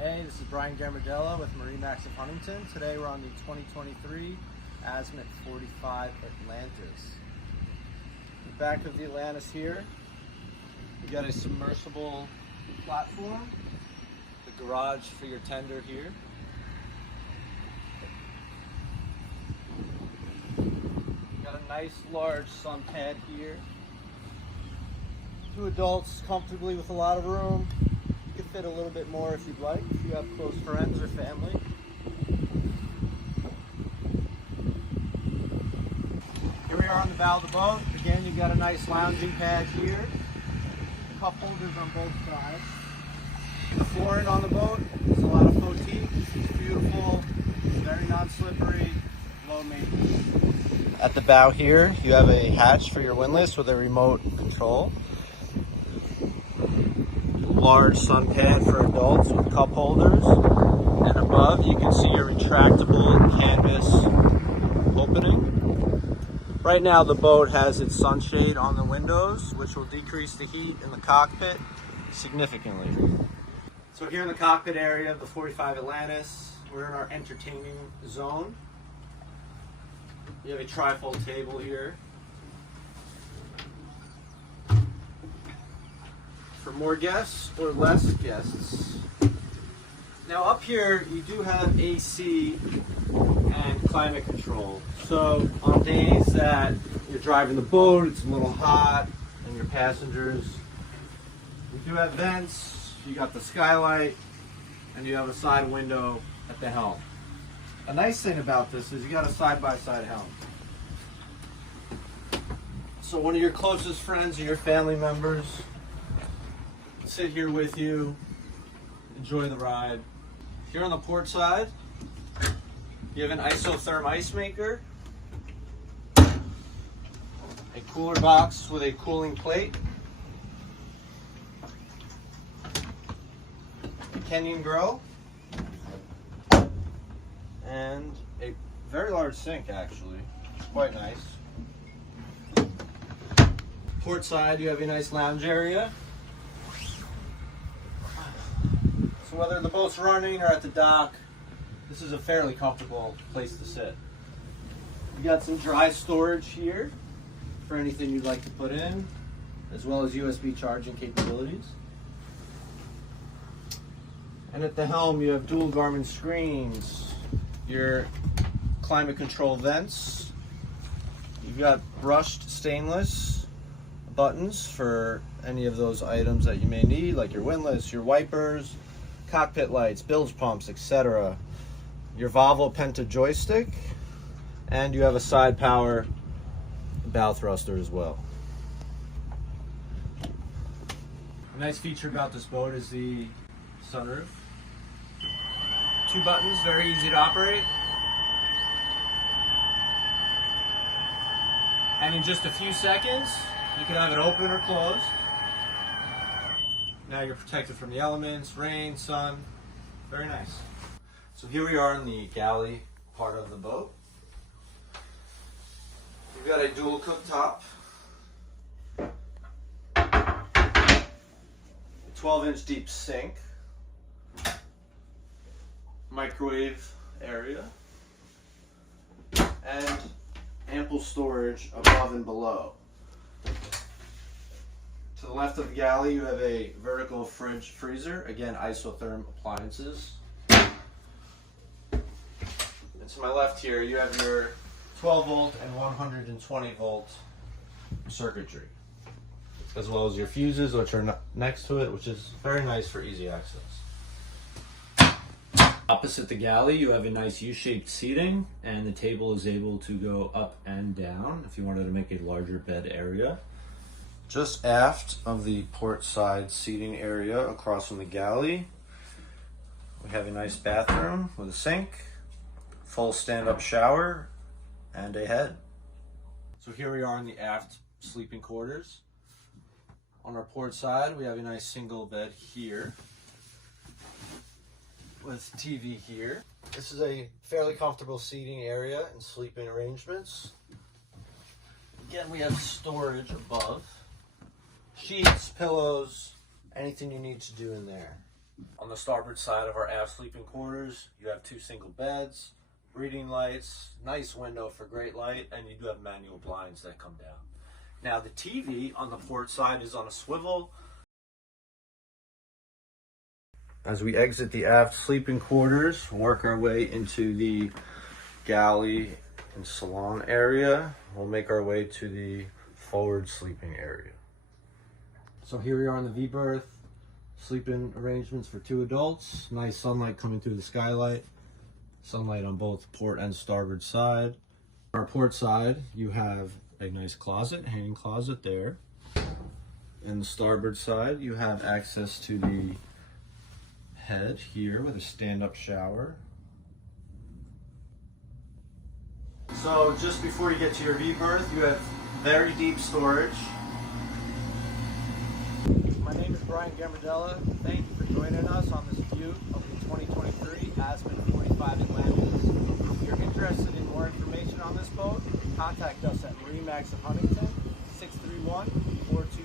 Hey, this is Brian Garmadella with MarineMax Huntington. Today we're on the 2023 Azimut 45 Atlantis. The back of the Atlantis here, we got a submersible platform, the garage for your tender here. Got a nice large sun pad here. Two adults comfortably with a lot of room. You could fit a little bit more if you'd like, if you have close friends or family. Here we are on the bow of the boat. Again, you've got a nice lounging pad here. Cup holders on both sides. The flooring on the boat is a lot of fautique. It's beautiful, very non-slippery, low maintenance. At the bow here, you have a hatch for your windlass with a remote control. Large sun pad for adults with cup holders, and above you can see a retractable canvas opening. Right now the boat has its sunshade on the windows, which will decrease the heat in the cockpit significantly. So here in the cockpit area of the 45 Atlantis, we're in our entertaining zone. You have a trifold table here. For more guests or less guests. Now up here you do have AC and climate control. So on days that you're driving the boat, it's a little hot, and your passengers, we do have vents, you got the skylight, and you have a side window at the helm. A nice thing about this is you got a side-by-side helm. So one of your closest friends or your family members sit here with you, enjoy the ride. Here on the port side, you have an isotherm ice maker, a cooler box with a cooling plate, a Kenyan grill, and a very large sink actually, quite nice. Port side, you have a nice lounge area. So whether the boat's running or at the dock, this is a fairly comfortable place to sit. You got some dry storage here for anything you'd like to put in, as well as USB charging capabilities. And at the helm, you have dual Garmin screens, your climate control vents. You've got brushed stainless buttons for any of those items that you may need, like your windlass, your wipers, cockpit lights, bilge pumps, etc. Your Volvo Penta joystick, and you have a side power bow thruster as well. A nice feature about this boat is the sunroof. Two buttons, very easy to operate. And in just a few seconds, you can have it open or closed. Now you're protected from the elements, rain, sun. Very nice. So here we are in the galley part of the boat. We've got a dual cooktop, a 12-inch deep sink, microwave area, and ample storage above and below. To the left of the galley, you have a vertical fridge freezer, again isotherm appliances. And to my left here, you have your 12 volt and 120 volt circuitry, as well as your fuses, which are next to it, which is very nice for easy access. Opposite the galley, you have a nice U-shaped seating, and the table is able to go up and down if you wanted to make a larger bed area. Just aft of the port side seating area across from the galley, we have a nice bathroom with a sink, full stand-up shower, and a head. So here we are in the aft sleeping quarters. On our port side, we have a nice single bed here with TV here. This is a fairly comfortable seating area and sleeping arrangements. Again, we have storage above. Sheets, pillows, anything you need to do in there. On the starboard side of our aft sleeping quarters, you have 2 single beds, reading lights, nice window for great light, and you do have manual blinds that come down. Now the TV on the port side is on a swivel. As we exit the aft sleeping quarters, work our way into the galley and salon area, we'll make our way to the forward sleeping area. So here we are on the V-berth, sleeping arrangements for 2 adults, nice sunlight coming through the skylight, sunlight on both port and starboard side. On our port side, you have a nice closet, hanging closet there. And the starboard side, you have access to the head here with a stand-up shower. So just before you get to your V-berth, you have very deep storage. My name is Brian Gambardella. Thank you for joining us on this view of the 2023 Azimut 45 Atlantis. If you're interested in more information on this boat, contact us at MarineMax Huntington, 631-42